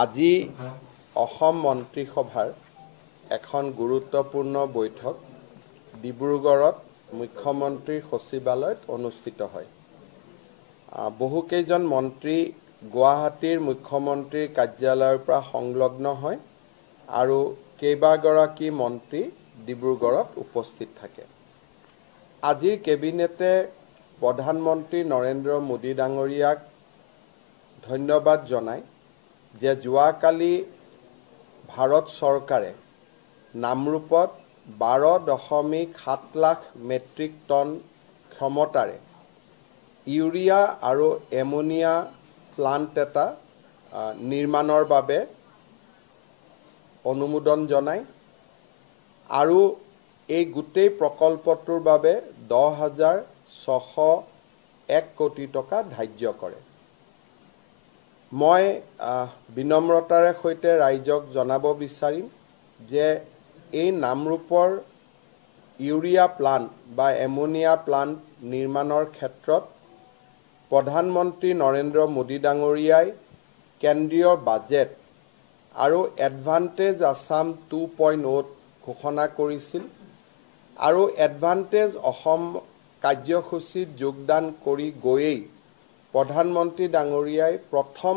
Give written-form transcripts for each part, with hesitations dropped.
আজি অসম মন্ত্ৰীসভাৰ এখন গুৰুত্বপূৰ্ণ বৈঠক ডিব্ৰুগড়ত মুখ্যমন্ত্ৰীৰ সচিবালয়ত অনুষ্ঠিত হয়। বহুকেইজন মন্ত্ৰী গুৱাহাটীৰ মুখ্যমন্ত্ৰীৰ কাৰ্যালয়ৰ পৰা সংলগ্ন হয় আৰু কেইবাগৰাকী মন্ত্ৰী ডিব্ৰুগড়ত উপস্থিত থাকে। আজিৰ কেবিনেটে প্ৰধানমন্ত্ৰী নৰেন্দ্ৰ মোদী ডাঙৰীয়াক ধন্যবাদ জনায় যে যোৱাকালি ভাৰত চৰকাৰে নামৰূপত 12.7 লাখ মেট্ৰিক টন ক্ষমতাৰে ইউৰিয়া আৰু এমোনিয়া প্লান্ট এটা নিৰ্মাণৰ বাবে অনুমোদন জনায় আৰু এই গোটেই প্ৰকল্পটোৰ বাবে 10,601 কোটি টকা ধাৰ্য কৰে। মই বিনম্ৰতাৰে সৈতে ৰাইজক জনাব বিচাৰিম যে এই নামৰূপৰ ইউৰিয়া প্লান্ট বা এমোনিয়া প্লান্ট নিৰ্মাণৰ ক্ষেত্ৰত প্ৰধানমন্ত্ৰী নৰেন্দ্ৰ মোদী ডাঙৰীয়াই কেন্দ্ৰীয় বাজেট আৰু এডভান্টেজ আসাম 2.0 ঘোষণা কৰিছিল আৰু এডভান্টেজ অসম কাৰ্যসূচীত যোগদান কৰি গৈয়েই প্ৰধানমন্ত্ৰী ডাঙৰীয়াই প্ৰথম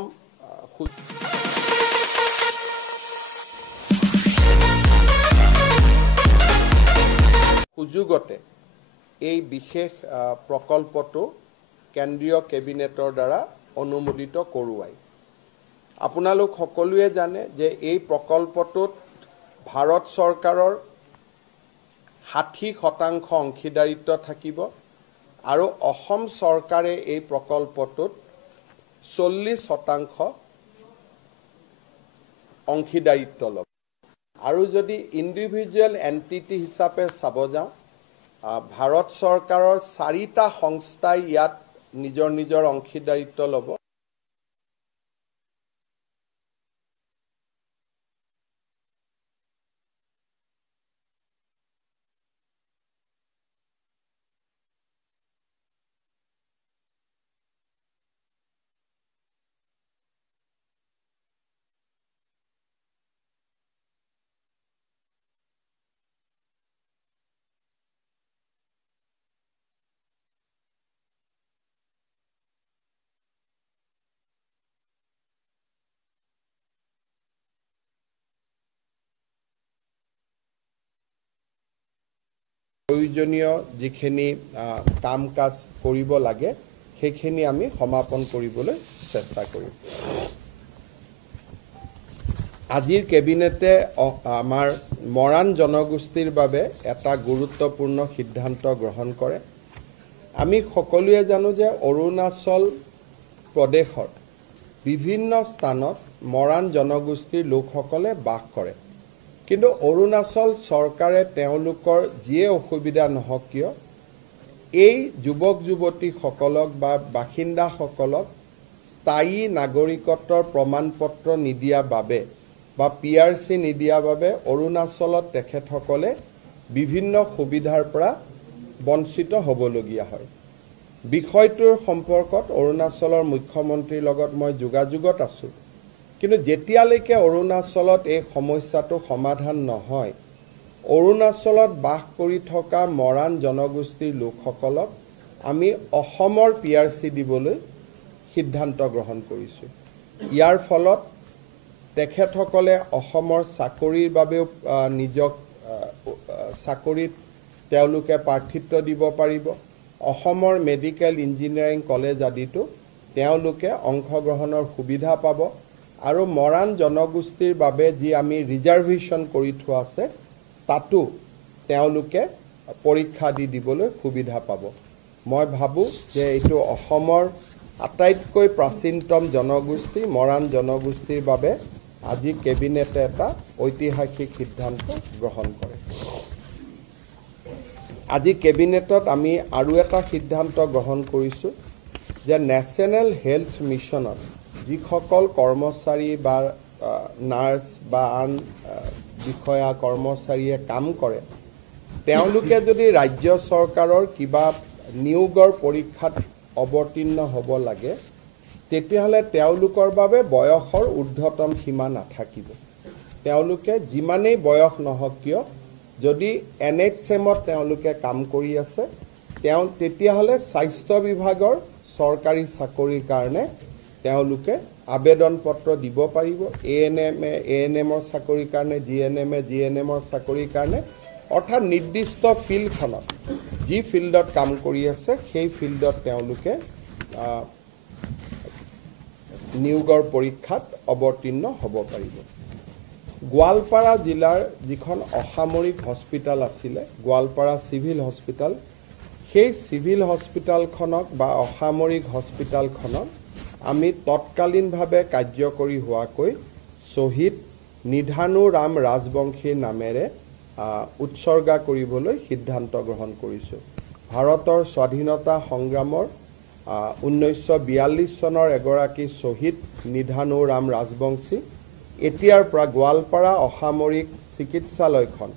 সুযোগতে এই বিশেষ প্ৰকল্পটো কেন্দ্ৰীয় কেবিনেটৰ দ্বাৰা অনুমোদিত কৰোৱায়। আপোনালোক সকলোৱে জানে যে এই প্ৰকল্পটোত ভাৰত চৰকাৰৰ 60% অংশীদাৰিত্ব থাকিব আৰু অসম চৰকাৰে এই প্ৰকল্পটোত 40% অংশীদাৰিত্ব ল'ব। আৰু যদি ইণ্ডিভিজুৱেল এণ্টিটি হিচাপে চাব যাওঁ, ভাৰত চৰকাৰৰ 4টা সংস্থাই ইয়াত নিজৰ নিজৰ অংশীদাৰিত্ব ল'ব। প্ৰয়োজনীয় যিখিনি কাম কাজ কৰিব লাগে সেইখিনি আমি সমাপন কৰিবলৈ চেষ্টা কৰিম। আজিৰ কেবিনেটে আমাৰ মৰাণ জনগোষ্ঠীৰ বাবে এটা গুৰুত্বপূৰ্ণ সিদ্ধান্ত গ্ৰহণ কৰে। আমি সকলোৱে জানো যে অৰুণাচল প্ৰদেশৰ বিভিন্ন স্থানত মৰাণ জনগোষ্ঠীৰ লোকসকলে বাস কৰে, কিন্তু অৰুণাচল চৰকাৰে তেওঁলোকৰ যিয়ে অসুবিধা নহওক কিয় এই যুৱক যুৱতীসকলক বা বাসিন্দাসকলক স্থায়ী নাগৰিকত্বৰ প্ৰমাণপত্ৰ নিদিয়া বাবে বা PRC নিদিয়া বাবে অৰুণাচলত তেখেতসকলে বিভিন্ন সুবিধাৰ পৰা বঞ্চিত হ'বলগীয়া হয়। বিষয়টোৰ সম্পৰ্কত অৰুণাচলৰ মুখ্যমন্ত্ৰীৰ লগত মই যোগাযোগত আছোঁ, কিন্তু যেতিয়ালৈকে অৰুণাচলত এই সমস্যাটো সমাধান নহয়, অৰুণাচলত বাস কৰি থকা মৰাণ জনগোষ্ঠীৰ লোকসকলক আমি অসমৰ PRC দিবলৈ সিদ্ধান্ত গ্ৰহণ কৰিছোঁ। ইয়াৰ ফলত তেখেতসকলে অসমৰ চাকৰিৰ বাবেও নিজক চাকৰিত তেওঁলোকে প্ৰাৰ্থিত্ব দিব পাৰিব। অসমৰ মেডিকেল ইঞ্জিনিয়াৰিং কলেজ আদিতো তেওঁলোকে অংশগ্ৰহণৰ সুবিধা পাব আৰু মৰাণ জনগোষ্ঠীৰ বাবে যি আমি ৰিজাৰ্ভেশ্যন কৰি থোৱা আছে তাতো তেওঁলোকে পৰীক্ষা দিবলৈ সুবিধা পাব। মই ভাবোঁ যে এইটো অসমৰ আটাইতকৈ প্ৰাচীনতম জনগোষ্ঠী মৰাণ জনগোষ্ঠীৰ বাবে আজি কেবিনেটে এটা ঐতিহাসিক সিদ্ধান্ত গ্ৰহণ কৰে। আজি কেবিনেটত আমি আৰু এটা সিদ্ধান্ত গ্ৰহণ কৰিছোঁ যে নেশ্যনেল হেল্থ মিছনত যিসকল কৰ্মচাৰী বা নাৰ্ছ বা আন বিষয়া কৰ্মচাৰীয়ে কাম কৰে, তেওঁলোকে যদি ৰাজ্য চৰকাৰৰ কিবা নিয়োগৰ পৰীক্ষাত অৱতীৰ্ণ হ'ব লাগে, তেতিয়াহ'লে তেওঁলোকৰ বাবে বয়সৰ ঊৰ্ধ্বতম সীমা নাথাকিব। তেওঁলোকে যিমানেই বয়স নহওক কিয় যদি NHMত তেওঁলোকে কাম কৰি আছে তেতিয়াহ'লে স্বাস্থ্য বিভাগৰ চৰকাৰী চাকৰিৰ কাৰণে তেওঁলোকে আবেদন পত্ৰ দিব পাৰিব। ANMৰ চাকৰিৰ কাৰণে, GNMৰ চাকৰিৰ কাৰণে, অৰ্থাৎ নিৰ্দিষ্ট ফিল্ডখনত যি ফিল্ডত কাম কৰি আছে সেই ফিল্ডত তেওঁলোকে নিয়োগৰ পৰীক্ষাত অৱতীৰ্ণ হ'ব পাৰিব। গোৱালপাৰা জিলাৰ যিখন অসামৰিক হস্পিটেল আছিলে, গোৱালপাৰা চিভিল হস্পিটেল, সেই চিভিল হস্পিটেলখনক বা অসামৰিক হস্পিটেলখনক আমি তৎকালীনভাৱে কাৰ্যকৰী হোৱাকৈ শ্বহীদ নিধানুৰাম ৰাজবংশীৰ নামেৰে উৎসৰ্গা কৰিবলৈ সিদ্ধান্ত গ্ৰহণ কৰিছোঁ। ভাৰতৰ স্বাধীনতা সংগ্ৰামৰ 1942 চনৰ এগৰাকী শ্বহীদ নিধানুৰাম ৰাজবংশী এতিয়াৰ পৰা গোৱালপাৰা অসামৰিক চিকিৎসালয়খন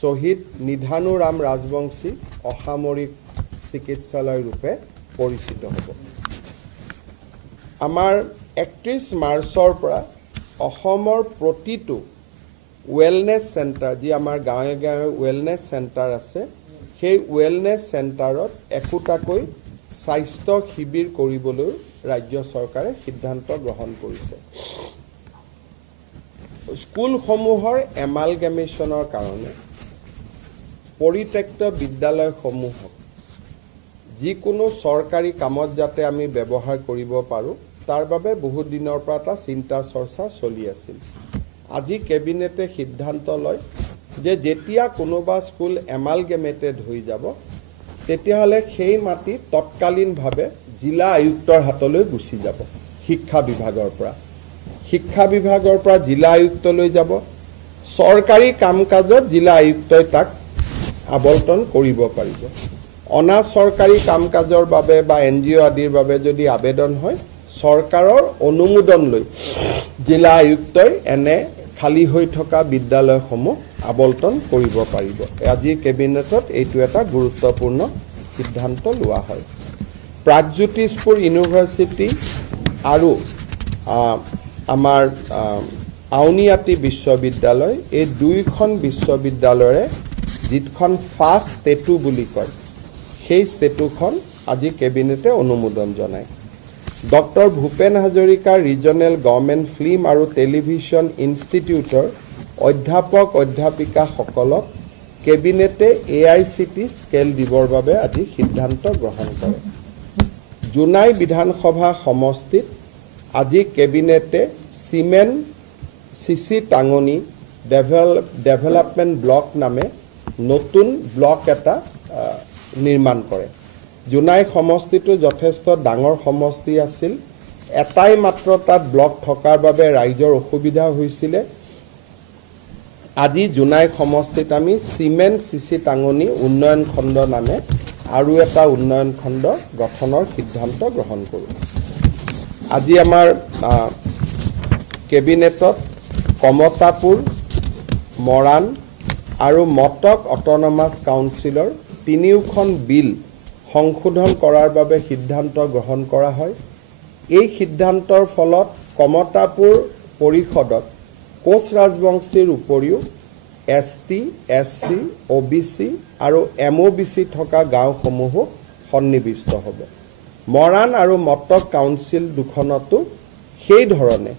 শ্বহীদ নিধানুৰাম ৰাজবংশী অসামৰিক চিকিৎসালয় ৰূপে পৰিচিত হ'ব। আমাৰ 31 মাৰ্চৰ পৰা অসমৰ প্ৰতিটো ৱেলনেছ চেণ্টাৰ, যি আমাৰ গাঁৱে গাঁৱে ৱেলনেছ চেণ্টাৰ আছে, সেই ৱেলনেছ চেণ্টাৰত একোটাকৈ স্বাস্থ্য শিবিৰ কৰিবলৈ ৰাজ্য চৰকাৰে সিদ্ধান্ত গ্ৰহণ কৰিছে। স্কুলসমূহৰ এমালগেমেশ্যনৰ কাৰণে পৰিত্যক্ত বিদ্যালয়সমূহক যিকোনো চৰকাৰী কামত যাতে আমি ব্যৱহাৰ কৰিব পাৰোঁ তাৰ বাবে বহুত দিনৰ পৰা এটা চিন্তা চৰ্চা চলি আছিল। আজি কেবিনেটে সিদ্ধান্ত লয় যে যেতিয়া কোনোবা স্কুল এমালগেমেটেড হৈ যাব তেতিয়াহ'লে সেই মাটি তৎকালীনভাৱে জিলা আয়ুক্তৰ হাতলৈ গুচি যাব। শিক্ষা বিভাগৰ পৰা জিলা আয়ুক্তলৈ যাব। চৰকাৰী কাম কাজত জিলা আয়ুক্তই তাক আবণ্টন কৰিব পাৰিব। অনা চৰকাৰী কাম কাজৰ বাবে বা NGO আদিৰ বাবে যদি আবেদন হয় চৰকাৰৰ অনুমোদন লৈ জিলা আয়ুক্তই এনে খালী হৈ থকা বিদ্যালয়সমূহ আবণ্টন কৰিব পাৰিব। আজি কেবিনেটত এইটো এটা গুৰুত্বপূৰ্ণ সিদ্ধান্ত লোৱা হয়। প্ৰাগজ্যোতিষপুৰ ইউনিভাৰ্চিটি আৰু আমাৰ আউনীআটী বিশ্ববিদ্যালয়, এই দুইখন বিশ্ববিদ্যালয়ৰে যিখন ফাৰ্ষ্ট ষ্টেটু বুলি কয় সেই ষ্টেটুখন আজি কেবিনেটে অনুমোদন জনায়। Doctor Bhupen Hazarika regional government film আৰু টেলিভিছন ইনষ্টিটিউটৰ অধ্যাপিকাসকলক কেবিনেটে AICT স্কেল দিবৰ বাবে আজি সিদ্ধান্ত গ্ৰহণ কৰে। জোনাই বিধানসভা সমষ্টিত আজি কেবিনেটে চিমেণ্ট CC টাঙনি ডেভেলপমেণ্ট ব্লক নামে নতুন ব্লক এটা নিৰ্মাণ কৰে। জোনাই সমষ্টিটো যথেষ্ট ডাঙৰ সমষ্টি আছিল। এটাই মাত্ৰ তাত ব্লক থকাৰ বাবে ৰাইজৰ অসুবিধা হৈছিলে। আজি জোনাই সমষ্টিত আমি চিমেণ্ট CC টাঙনি উন্নয়ন খণ্ড নামে আৰু এটা উন্নয়ন খণ্ড গঠনৰ সিদ্ধান্ত গ্ৰহণ কৰোঁ। আজি আমাৰ কেবিনেটত কমতাপুৰ, মৰাণ আৰু মটক অট'নমাছ কাউন্সিলৰ তিনিওখন বিল সংশোধন কৰাৰ বাবে সিদ্ধান্ত গ্ৰহণ কৰা হয়। এই সিদ্ধান্তৰ ফলত কমতাপুৰ পৰিষদত কোচ ৰাজবংশীৰ উপৰিও ST, SC, OBC আৰু MOBC থকা গাঁওসমূহো সন্নিৱিষ্ট হ'ব। মৰাণ আৰু মটক কাউন্সিল দুখনতো সেই ধৰণে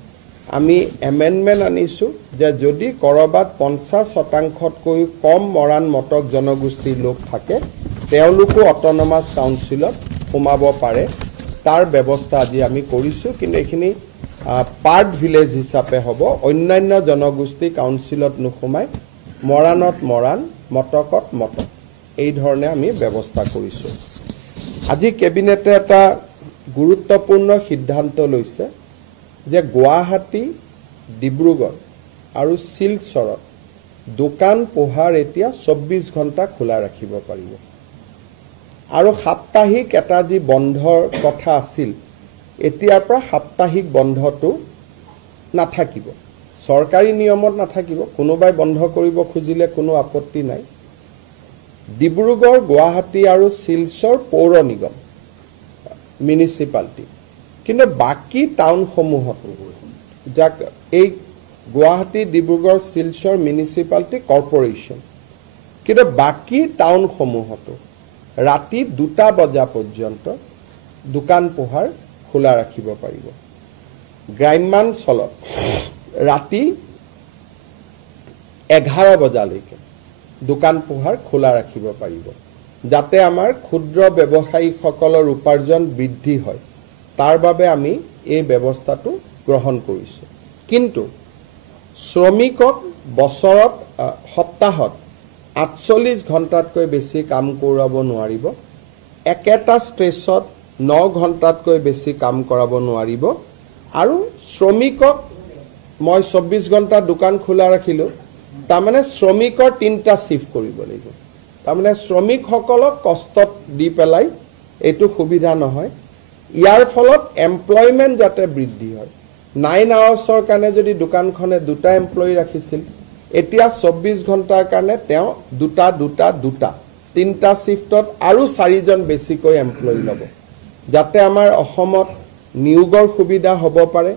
আমি এমেণ্ডমেণ্ট আনিছোঁ যে যদি ক'ৰবাত 50%তকৈ কম মৰাণ মটক জনগোষ্ঠীৰ লোক থাকে তেওঁলোকো অট'নমাছ কাউন্সিলত সোমাব পাৰে। তাৰ ব্যৱস্থা আজি আমি কৰিছোঁ, কিন্তু এইখিনি পাৰ্ট ভিলেজ হিচাপে হ'ব। অন্যান্য জনগোষ্ঠী কাউন্সিলত নোসোমাই মৰাণত মৰাণ, মটকত মটক, এই ধৰণে আমি ব্যৱস্থা কৰিছোঁ। আজি কেবিনেটে এটা গুৰুত্বপূৰ্ণ সিদ্ধান্ত লৈছে যে গুৱাহাটী, ডিব্ৰুগড় আৰু শিলচৰত দোকান পোহাৰ এতিয়া 24 ঘণ্টা খোলা ৰাখিব পাৰিব। আৰু সাপ্তাহিক এটা যি বন্ধৰ কথা আছিল এতিয়াৰ পৰা সাপ্তাহিক বন্ধটো নাথাকিব। চৰকাৰী নিয়মত নাথাকিব, কোনোবাই বন্ধ কৰিব খুজিলে কোনো আপত্তি নাই। ডিব্ৰুগড়, গুৱাহাটী আৰু শিলচৰ পৌৰ নিগম মিউনিচিপালিটি কিন্তু বাকি টাউনসমূহত যাক এই গুৱাহাটী ডিব্ৰুগড় শিলচৰ মিউনিচিপালিটি কৰ্পোৰেশ্যন কিন্তু বাকি টাউনসমূহতো ৰাতি 2টা বজা পৰ্যন্ত দোকান পোহাৰ খোলা ৰাখিব পাৰিব গ্ৰাম্যাঞ্চলত ৰাতি 11 বজালৈকে দোকান পোহাৰ খোলা ৰাখিব পাৰিব যাতে আমাৰ ক্ষুদ্ৰ ব্যৱসায়ীসকলৰ উপাৰ্জন বৃদ্ধি হয় তাৰ বাবে আমি এই ব্যৱস্থাটো গ্ৰহণ কৰিছো কিন্তু শ্ৰমিকক বছৰত সপ্তাহত 48 ঘণ্টাতকৈ বেছি কাম কৰাব নোৱাৰিব একেটা ষ্ট্ৰেচত 9 ঘণ্টাতকৈ বেছি কাম কৰাব নোৱাৰিব আৰু শ্ৰমিকক মই 24 ঘণ্টা দোকান খোলা ৰাখিলো তাৰমানে শ্ৰমিকৰ 3টা শিফট কৰিব লাগিব তাৰমানে শ্ৰমিকসকলক কষ্টত দি পেলাই এটো সুবিধা নহয় ইয়াৰ ফলত এমপ্লয়মেন্ট যাতে বৃদ্ধি হয় 9 আৱাৰ্ছৰ কাৰণে যদি দোকানখনে 2টা এমপ্লয়ী ৰাখিছিল এতিয়া 24 ঘণ্টাৰ কাৰণে তেওঁ 2টা 3টা শিফটত আৰু 4 জন বেছিকৈ এমপ্লয়ী ল'ব যাতে আমাৰ অসমত নিয়োগৰ সুবিধা হ'ব পাৰে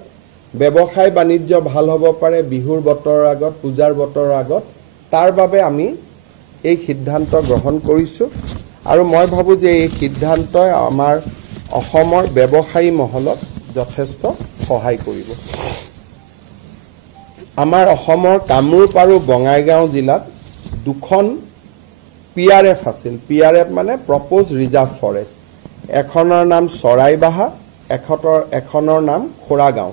ব্যৱসায় বাণিজ্য ভাল হ'ব পাৰে বিহুৰ বতৰৰ আগত পূজাৰ বতৰৰ আগত তাৰ বাবে আমি এই সিদ্ধান্ত গ্ৰহণ কৰিছো আৰু মই ভাবো যে এই সিদ্ধান্তই আমাৰ অসমৰ ব্যৱসায়ী মহলক যথেষ্ট সহায় কৰিব আমাৰ অসমৰ কামৰূপ আৰু বঙাইগাঁও জিলাত দুখন পিআৰএফ আছিল পিআৰএফ মানে প্ৰপ'জ ৰিজাৰ্ভ ফৰেষ্ট এখনৰ নাম চৰাইবাহা এখনৰ নাম খোৰাগাঁও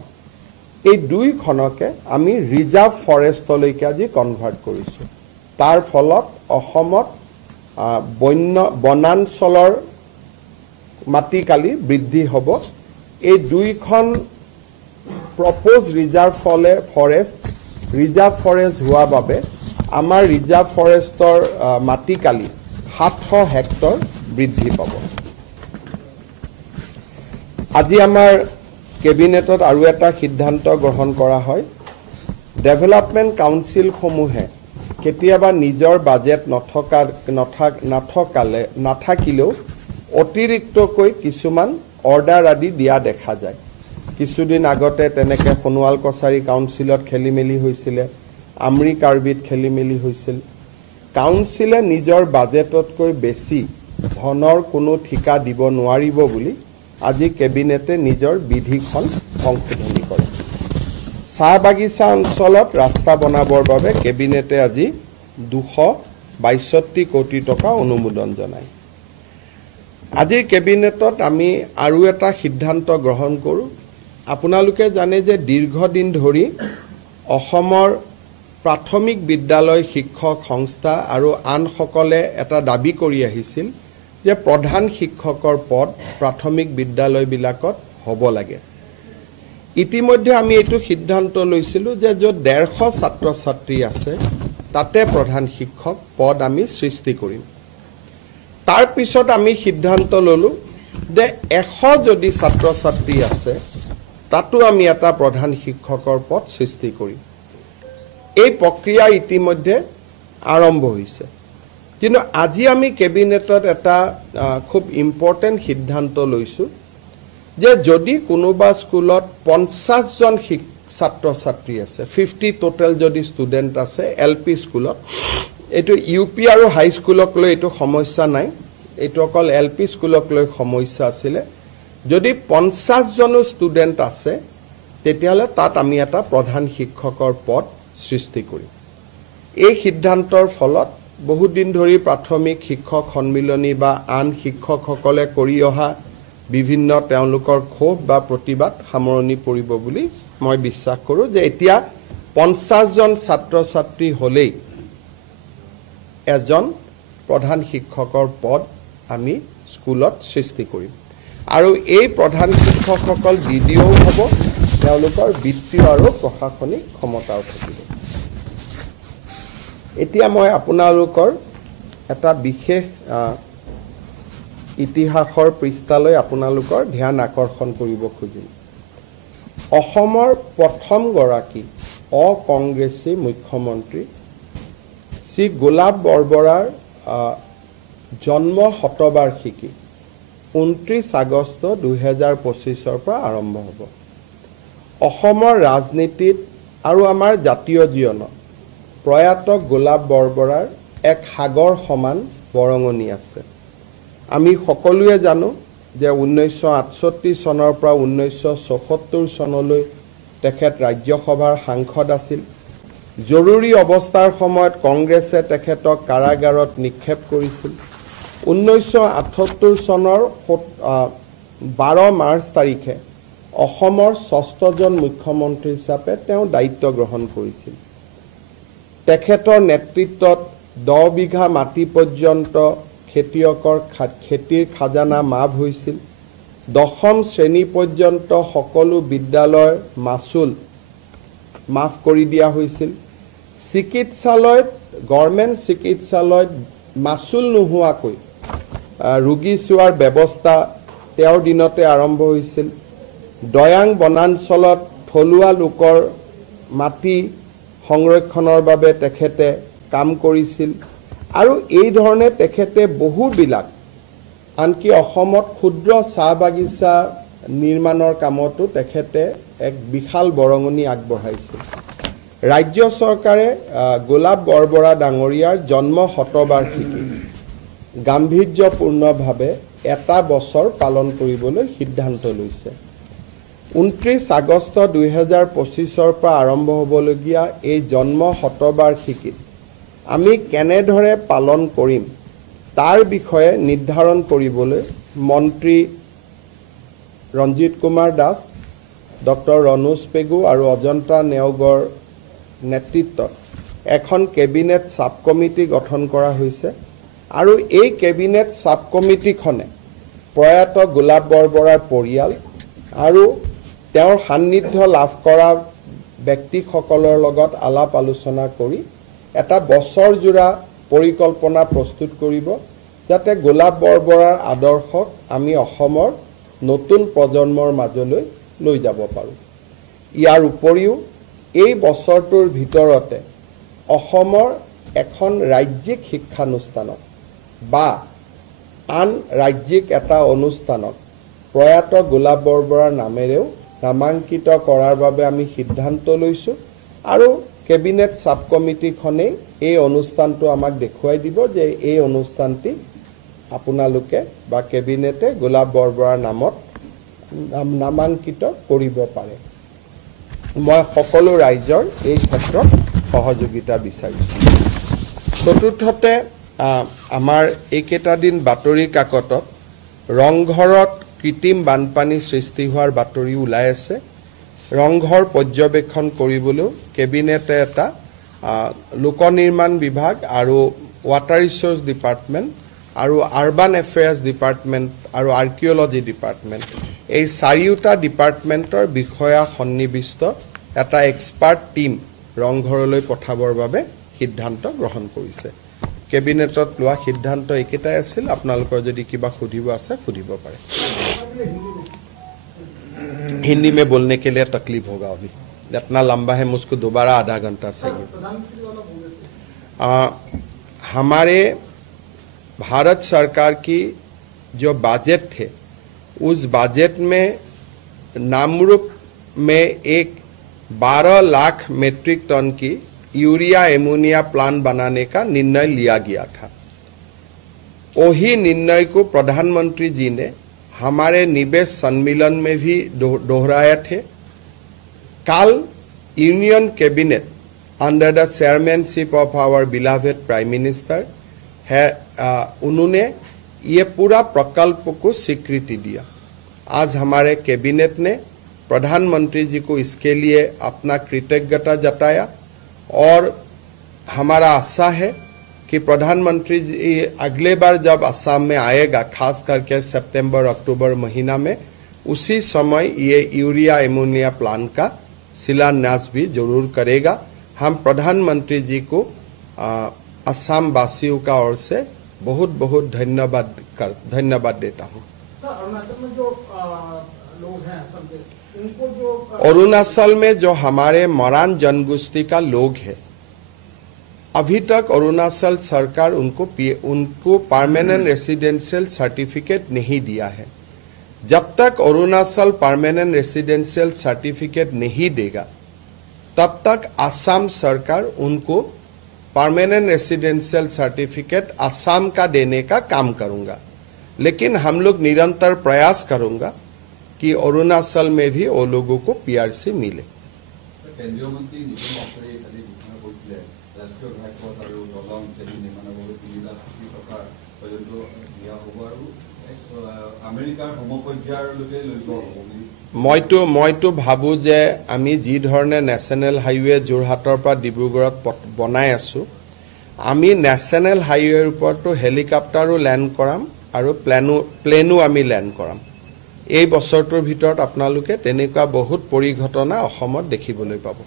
এই দুইখনকে আমি ৰিজাৰ্ভ ফৰেষ্টলৈকে আজি কনভাৰ্ট কৰিছো তাৰ ফলত অসমত বনাঞ্চলৰ মাটিকালি বৃদ্ধি হ'ব এই দুইখন প্ৰপ'জ ৰিজাৰ্ভ ফৰেষ্ট হোৱা বাবে আমাৰ ৰিজাৰ্ভ ফৰেষ্টৰ মাটিকালি 700 হেক্টৰ বৃদ্ধি পাব আজি আমাৰ কেবিনেটত আৰু এটা সিদ্ধান্ত গ্ৰহণ কৰা হয় ডেভেলপমেন্ট কাউন্সিল সমূহে কেতিয়াবা নিজৰ বাজেট নাথাকিলেও অতিৰিক্তকৈ কিছুমান অৰ্ডাৰ আদি দিয়া দেখা যায় কিছুদিন আগতে তেনেকে সোণোৱাল কছাৰী কাউন্সিলত খেলিমেলি হৈছিল আমৰি কাৰ্বিত খেলিমেলি হৈছিল কাউন্সিলে নিজৰ বাজেটতকৈ বেছি ধনৰ কোনো ঠিকা দিব নোৱাৰিব বুলি আজি কেবিনেটে নিজৰ বিধিখন সংশোধনী কৰে চাহ বাগিচা অঞ্চলত ৰাস্তা বনাবৰ বাবে কেবিনেটে আজি 262 কোটি টকা অনুমোদন জনায় আজিৰ কেবিনেটত আমি আৰু এটা সিদ্ধান্ত গ্ৰহণ কৰো আপোনালোকে জানে যে দীৰ্ঘদিন ধৰি অসমৰ প্ৰাথমিক বিদ্যালয় শিক্ষক সংস্থা আৰু আনসকলে এটা দাবী কৰি আহিছিল যে প্ৰধান শিক্ষকৰ পদ প্ৰাথমিক বিদ্যালয়বিলাকত হ'ব লাগে ইতিমধ্যে আমি এইটো সিদ্ধান্ত লৈছিলো যে য'ত 150 ছাত্ৰ ছাত্ৰী আছে তাতে প্ৰধান শিক্ষক পদ আমি সৃষ্টি কৰিম তাৰ পিছত আমি সিদ্ধান্ত ললো যে 100 যদি ছাত্ৰ ছাত্ৰী আছে তাতো আমি এটা প্ৰধান শিক্ষকৰ পদ সৃষ্টি কৰিম এই প্ৰক্ৰিয়া ইতিমধ্যে আৰম্ভ হৈছে কিন্তু আজি আমি কেবিনেটত এটা খুব ইম্পৰ্টেন্ট সিদ্ধান্ত লৈছো যে যদি কোনোবা স্কুলত 50 জন ছাত্ৰ ছাত্ৰী আছে 50 টোটাল যদি ষ্টুডেন্ট আছে এলপি স্কুলত এটো ইউপি আৰু হাই স্কুলক লৈ এটো সমস্যা নাই এটো অকল এলপি স্কুলক লৈ সমস্যা আছিল যদি 50 জন ষ্টুডেন্ট আছে তেতিয়ালে তাত আমি এটা প্ৰধান শিক্ষকৰ পদ সৃষ্টি কৰিম এই সিদ্ধান্তৰ ফলত বহুত দিন ধৰি প্ৰাথমিক শিক্ষক সন্মিলনী বা আন শিক্ষকসকলে কৰি অহা বিভিন্ন তেওঁলোকৰ ক্ষোভ বা প্ৰতিবাদ সামৰণি পৰিব বুলি মই বিশ্বাস কৰো যে এতিয়া 50 জন ছাত্ৰ ছাত্ৰী হলেই এজন প্ৰধান শিক্ষকৰ পদ আমি স্কুলত সৃষ্টি কৰিম আৰু এই প্ৰধান শিক্ষকসকল ডিডিও হ'ব তেওঁলোকৰ বিত্তীয় আৰু প্ৰশাসনিক ক্ষমতাও থাকিব এতিয়া মই আপোনালোকৰ এটা বিশেষ ইতিহাসৰ পৃষ্ঠালৈ আপোনালোকৰ ধ্যান আকৰ্ষণ কৰিব খুজিম অসমৰ প্ৰথম গৰাকী অকংগ্ৰেছী মুখ্যমন্ত্ৰী শ্ৰী গোলাপ বৰবৰাৰ জন্ম শতবাৰ্ষিকী 29 আগষ্ট 2025 পৰা আৰম্ভ হ'ব। অসমৰ ৰাজনীতিত আৰু আমাৰ জাতীয় জীৱনত প্ৰয়াত গোলাপ বৰবৰাৰ এক সাগৰ সমান বৰঙণি আছে। আমি সকলোৱে জানো যে 1968 চনৰ পৰা 1974 চনলৈ তেখেত ৰাজ্যসভাৰ সাংসদ আছিল। জৰুৰী অৱস্থাৰ সময়ত কংগ্ৰেছে তেখেতক কাৰাগাৰত নিক্ষেপ কৰিছিল। 1978 চনৰ 12 মাৰ্চ তাৰিখে অসমৰ 6জন মুখ্যমন্ত্ৰী হিচাপে তেওঁ দায়িত্ব গ্ৰহণ কৰিছিল। তেখেতৰ নেতৃত্বত 10 বিঘা মাটি পৰ্যন্ত খেতিয়কৰ খেতিৰ খাজানা মাফ হৈছিল। 10ম শ্ৰেণী পৰ্যন্ত সকলো বিদ্যালয়ৰ মাচুল মাফ কৰি দিয়া হৈছিল। চিকিৎসালয়ত গভৰ্ণমেণ্ট চিকিৎসালয়ত মাচুল নোহোৱাকৈ ৰোগী চোৱাৰ ব্যৱস্থা তেওঁৰ দিনতে আৰম্ভ হৈছিল। দয়াং বনাঞ্চলত থলুৱা লোকৰ মাটি সংৰক্ষণৰ বাবে তেখেতে কাম কৰিছিল আৰু এই ধৰণে তেখেতে বহুবিলাক আনকি অসমত ক্ষুদ্ৰ চাহ বাগিচা নিৰ্মাণৰ কামতো তেখেতে এক বিশাল বৰঙণি আগবঢ়াইছিল। ৰাজ্য চৰকাৰে গোলাপ বৰবৰা ডাঙৰীয়াৰ জন্ম শতবাৰ্ষিকী গাম্ভীৰ্যপূৰ্ণভাৱে এটা বছৰ পালন কৰিবলৈ সিদ্ধান্ত লৈছে। 29 আগষ্ট 2025 পৰা আৰম্ভ হ'বলগীয়া এই জন্ম শতবাৰ্ষিকীত আমি কেনেদৰে পালন কৰিম তাৰ বিষয়ে নিৰ্ধাৰণ কৰিবলৈ মন্ত্ৰী ৰঞ্জিত কুমাৰ দাস, ডক্টৰ ৰণোজ পেগু আৰু অজন্তা নেওগৰ নেতৃত্বত এখন কেবিনেট সাব কমিটি গঠন কৰা হৈছে আৰু এই কেবিনেট সাব কমিটিখনে প্ৰয়াত গোলাপ বৰবৰাৰ পৰিয়াল আৰু তেওঁৰ সান্নিধ্য লাভ কৰা ব্যক্তিসকলৰ লগত আলাপ আলোচনা কৰি এটা বছৰজোৰা পৰিকল্পনা প্ৰস্তুত কৰিব যাতে গোলাপ বৰবৰাৰ আদৰ্শক আমি অসমৰ নতুন প্ৰজন্মৰ মাজলৈ লৈ যাব পাৰোঁ। ইয়াৰ উপৰিও এই বছৰটোৰ ভিতৰতে অসমৰ এখন ৰাজ্যিক শিক্ষানুষ্ঠানত বা আন ৰাজ্যিক এটা অনুষ্ঠানত প্ৰয়াত গোলাপ বৰবৰাৰ নামেৰেও নামাঙ্কিত কৰাৰ বাবে আমি সিদ্ধান্ত লৈছোঁ আৰু কেবিনেট সাব কমিটিখনে এই অনুষ্ঠানটো আমাক দেখুৱাই দিব যে এই অনুষ্ঠানটি আপোনালোকে বা কেবিনেটে গোলাপ বৰবৰাৰ নামত নামাঙ্কিত কৰিব পাৰে। মই সকলো ৰাইজৰ এই ক্ষেত্ৰত সহযোগিতা বিচাৰিছোঁ। চতুৰ্থতে আমাৰ এইকেইটা দিন বাতৰি কাকতত ৰংঘৰত কৃত্ৰিম বানপানী সৃষ্টি হোৱাৰ বাতৰি ওলাই আছে। ৰংঘৰ পৰ্যবেক্ষণ কৰিবলৈও কেবিনেটে এটা লোক নিৰ্মাণ বিভাগ আৰু ৱাটাৰ ৰিচোৰ্চ ডিপাৰ্টমেণ্ট আৰু আৰ্বান এফেয়াৰ্ছ ডিপাৰ্টমেণ্ট আৰু আৰ্কিঅলজি ডিপাৰ্টমেণ্ট এই চাৰিওটা ডিপাৰ্টমেণ্টৰ বিষয়া সন্নিৱিষ্ট এটা এক্সপাৰ্ট টিম ৰংঘৰলৈ পঠাবৰ বাবে সিদ্ধান্ত গ্ৰহণ কৰিছে। কেবিনেটত লোৱা সিদ্ধান্ত একেটাই আছিল। আপোনালোকৰ যদি কিবা সুধিব আছে সুধিব পাৰে। हिंदी में बोलने के लिए तकलीफ होगा, अभी इतना लंबा है, मुझको दोबारा आधा घंटा चाहिए। हमारे भारत सरकार की जो बजट थे उस बजट में नामरूप में एक 12 लाख मेट्रिक टन की यूरिया एमोनिया प्लांट बनाने का निर्णय लिया गया था। वही निर्णय को प्रधानमंत्री जी ने हमारे निवेश सम्मेलन में भी दोहराए थे। कल union cabinet under the chairmanship of our beloved prime minister है, उन्होंने ये पूरा प्रकल्प को स्वीकृति दिया। आज हमारे कैबिनेट ने प्रधानमंत्री जी को इसके लिए अपना कृतज्ञता जताया और हमारा आशा है कि प्रधानमंत्री जी अगले बार जब असम में आएगा, खास करके सितंबर अक्टूबर महीना में, उसी समय ये यूरिया एमोनिया प्लांट का शिलान्यास भी जरूर करेगा। हम प्रधानमंत्री जी को असम वासियों का ओर से बहुत बहुत धन्यवाद देता हूँ। अरुणाचल में जो हमारे मरान जनगोष्ठी का लोग है, अभी तक अरुणाचल सरकार उनको परमानेंट रेसिडेंशियल सर्टिफिकेट नहीं दिया है। जब तक अरुणाचल परमानेंट रेसिडेंशियल सर्टिफिकेट नहीं देगा तब तक असम सरकार उनको परमानेंट रेसिडेंशियल सर्टिफिकेट असम का देने का काम करूंगा। लेकिन हम लोग निरंतर प्रयास करूंगा कि अरुणाचल में भी वो लोगों को पीआरसी मिले। केंद्रीय मंत्री नितिन गडकरी কালি ঘোষণা কৰিছিলে ৰাষ্ট্ৰীয় ঘাইপথ আৰু দলং ইত্যাদি নিৰ্মাণৰ বাবে 3 লাখ কোটি টকা পৰ্যন্ত দিয়া হ'ব আৰু আমেৰিকাৰ সমপৰ্যায়লৈকে লৈ যোৱা হ'ব বুলি মইতো ভাবো যে আমি যি ধৰণে নেশ্যনেল হাইৱে যোৰহাটৰ পৰা ডিব্ৰুগড়ত বনাই আছো, আমি নেশ্যনেল হাইৱেৰ ওপৰতো হেলিকপ্টাৰো ল্যান্ড কৰাম আৰু প্লেনো আমি ল্যান্ড কৰাম। এই বছৰটোৰ ভিতৰত আপোনালোকে তেনেকুৱা বহুত পৰিঘটনা অসমত দেখিবলৈ পাব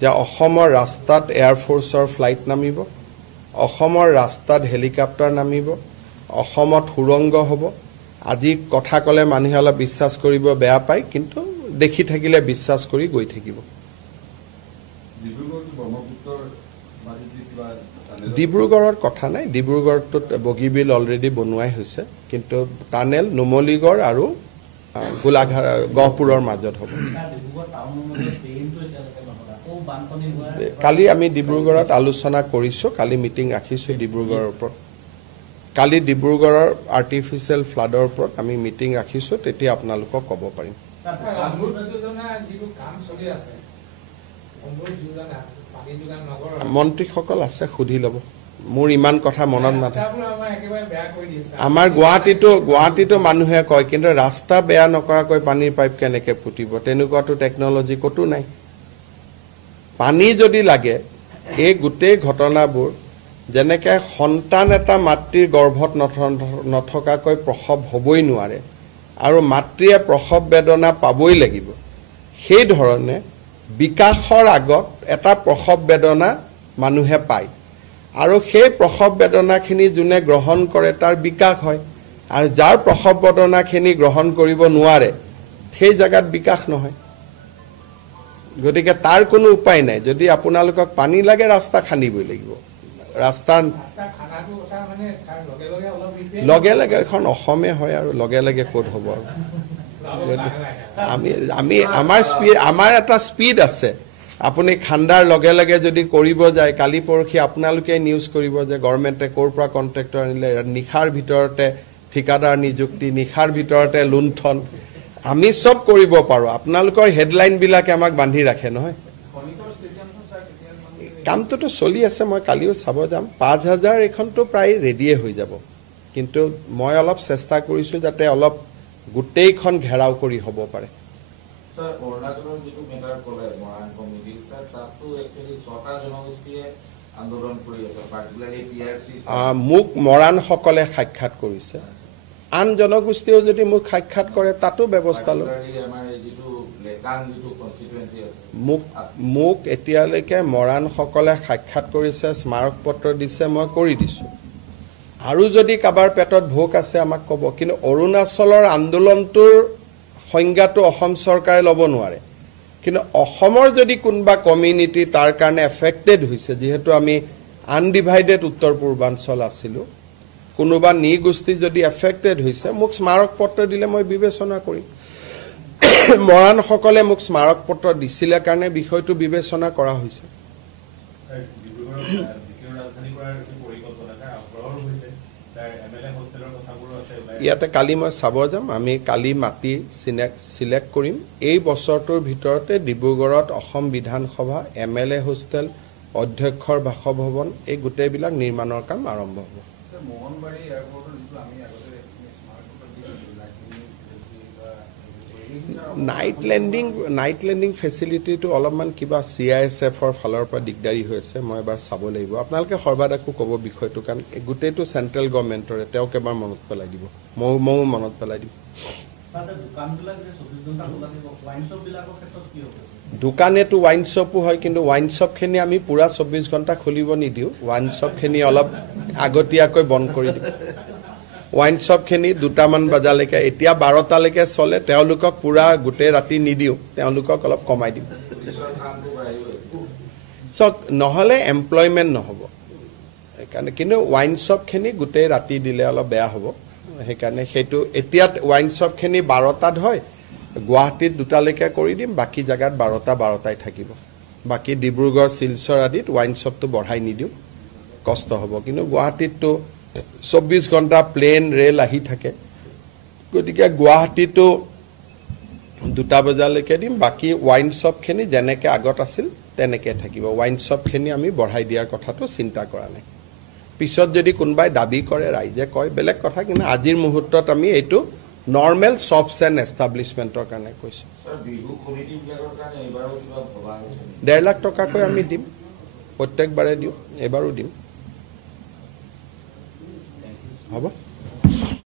যে অসমৰ ৰাস্তাত এয়াৰফোৰ্সৰ ফ্লাইট নামিব, অসমৰ ৰাস্তাত হেলিকপ্টাৰ নামিব, অসমত সুৰংগ হ'ব। আজি কথা ক'লে মানুহে অলপ বিশ্বাস কৰিব বেয়া পায়, কিন্তু দেখি থাকিলে বিশ্বাস কৰি গৈ থাকিব। ডিব্ৰুগড়ৰ কথা নাই, ডিব্ৰুগড়ত বগীবিল অলৰেডি বনোৱাই হৈছে, কিন্তু টানেল নুমলীগড় আৰু গোলাঘাট গহপুৰৰ মাজত হ'ব। কালি আমি ডিব্ৰুগড়ত আলোচনা কৰিছোঁ, কালি মিটিং ৰাখিছোঁ ডিব্ৰুগড়ৰ ওপৰত। কালি ডিব্ৰুগড়ৰ আৰ্টিফিচিয়েল ফ্লাডৰ ওপৰত আমি মিটিং ৰাখিছোঁ, তেতিয়া আপোনালোকক ক'ব পাৰিম। মন্ত্ৰীসকল আছে, সুধি ল'ব, মোৰ ইমান কথা মনত নাথাকে। আমাৰ গুৱাহাটীতো মানুহে কয়, কিন্তু ৰাস্তা বেয়া নকৰাকৈ পানীৰ পাইপ কেনেকৈ পুতিব? তেনেকুৱাতো টেকনলজি ক'তো নাই। পানী যদি লাগে, এই গোটেই ঘটনাবোৰ যেনেকৈ সন্তান এটা মাতৃৰ গৰ্ভত নথকাকৈ প্ৰসৱ হ'বই নোৱাৰে আৰু মাতৃয়ে প্ৰসৱ বেদনা পাবই লাগিব, সেই ধৰণে বিকাশৰ আগত এটা প্ৰসৱ বেদনা মানুহে পায় আৰু সেই প্ৰসৱ বেদনাখিনি যোনে গ্ৰহণ কৰে তাৰ বিকাশ হয়, আৰু যাৰ প্ৰসৱ বেদনাখিনি গ্ৰহণ কৰিব নোৱাৰে সেই জায়গাত বিকাশ নহয়। গতিকে তাৰ কোনো উপায় নাই। যদি আপোনালোকক পানী লাগে, ৰাস্তা খান্দিবই লাগিব। ৰাস্তা লগে লগে এখন অসমে হয় আৰু লগে লগে ক'ত হ'ব আৰু। আমাৰ এটা স্পীড আছে। আপুনি খান্দাৰ লগে লগে যদি কৰিব যায়, কালি পৰহি আপোনালোকে নিউজ কৰিব যে গভৰ্ণমেণ্টে ক'ৰ পৰা কণ্ট্ৰেক্টৰ আনিলে, নিশাৰ ভিতৰতে ঠিকাদাৰ নিযুক্তি, নিশাৰ ভিতৰতে লুণ্ঠন। আমি চব কৰিব পাৰোঁ, আপোনালোকৰ হেডলাইনবিলাকে আমাক বান্ধি ৰাখে নহয়। কামটোতো চলি আছে, মই কালিও চাব যাম। 5000 এইখনতো প্ৰায় ৰেডিয়ে হৈ যাব, কিন্তু মই অলপ চেষ্টা কৰিছোঁ যাতে অলপ গোটেইখন ঘেৰাও কৰি হ'ব পাৰে। মোক মৰাণসকলে সাক্ষাৎ কৰিছে, আন জনগোষ্ঠীয়েও যদি মোক সাক্ষাৎ কৰে তাতো ব্যৱস্থা লয়। মোক এতিয়ালৈকে মৰাণসকলে সাক্ষাৎ কৰিছে, স্মাৰক পত্ৰ দিছে, মই কৰি দিছোঁ। আৰু যদি কাৰোবাৰ পেটত ভোক আছে আমাক ক'ব, কিন্তু অৰুণাচলৰ আন্দোলনটোৰ সংজ্ঞাটো অসম চৰকাৰে ল'ব নোৱাৰে। কিন্তু অসমৰ যদি কোনোবা কমিউনিটি তাৰ কাৰণে এফেক্টেড হৈছে, যিহেতু আমি আনডিভাইডেড উত্তৰ পূৰ্বাঞ্চল আছিলোঁ, কোনোবা নৃগোষ্ঠী যদি এফেক্টেড হৈছে, মোক স্মাৰক পত্ৰ দিলে মই বিবেচনা কৰিম। মৰাণসকলে মোক স্মাৰক পত্ৰ দিছিলে কাৰণে বিষয়টো বিবেচনা কৰা হৈছে। ইয়াতে কালি মই চাব যাম, আমি কালি মাটি চিলেক্ট কৰিম। এই বছৰটোৰ ভিতৰতে ডিব্ৰুগড়ত অসম বিধানসভা, MLA হোষ্টেল, অধ্যক্ষৰ বাসভৱন, এই গোটেইবিলাক নিৰ্মাণৰ কাম আৰম্ভ হ'ব। নাইট লেণ্ডিং ফেচিলিটিটো অলপমান কিবা CISFৰ ফালৰ পৰা দিগদাৰী হৈ আছে, মই এবাৰ চাব লাগিব। আপোনালোকে সৰ্বাদাকো ক'ব বিষয়টো, কাৰণ গোটেইটো চেণ্ট্ৰেল গভৰ্ণমেণ্টৰে, তেওঁক এবাৰ মনত পেলাই দিব, ময়ো মনত পেলাই দিম। দোকানেতো ৱাইন শ্বপো হয়, কিন্তু ৱাইন শ্বপখিনি আমি পুৰা 24 ঘণ্টা খুলিব নিদিওঁ। ৱাইন শ্বপখিনি অলপ আগতীয়াকৈ বন্ধ কৰি দিম। ৱাইন শ্বপখিনি 2টামান বজালৈকে, এতিয়া 12টালৈকে চলে, তেওঁলোকক পুৰা গোটেই ৰাতি নিদিওঁ, তেওঁলোকক অলপ কমাই দিম। চক নহ'লে এমপ্লয়মেণ্ট নহ'ব সেইকাৰণে কিন্তু ৱাইন শ্বপখিনি গোটেই ৰাতি দিলে অলপ বেয়া হ'ব সেইকাৰণে সেইটো এতিয়া ৱাইন শ্বপখিনি 12টাত হয় গুৱাহাটীত 2টালৈকে কৰি দিম বাকী জেগাত 12টাই থাকিব বাকী ডিব্ৰুগড় শিলচৰ আদিত ৱাইন শ্বপটো বঢ়াই নিদিওঁ কষ্ট হ'ব কিন্তু গুৱাহাটীততো 24 ঘণ্টা প্লেন ৰেল আহি থাকে গতিকে গুৱাহাটীতো 2টা বজালৈকে দিম বাকী ৱাইন শ্বপখিনি যেনেকৈ আগত আছিল তেনেকৈ থাকিব ৱাইন শ্বপখিনি আমি বঢ়াই দিয়াৰ কথাটো চিন্তা কৰা নাই পিছত যদি কোনোবাই দাবী কৰে ৰাইজে কয় বেলেগ কথা কিন্তু আজিৰ মুহূৰ্তত আমি এইটো নৰ্মেল শ্বপছ এণ্ড এষ্টাব্লিছমেণ্টৰ কাৰণে কৈছোঁ 1.5 লাখ টকাকৈ আমি দিম প্ৰত্যেকবাৰে দিওঁ এইবাৰো দিম হ'ব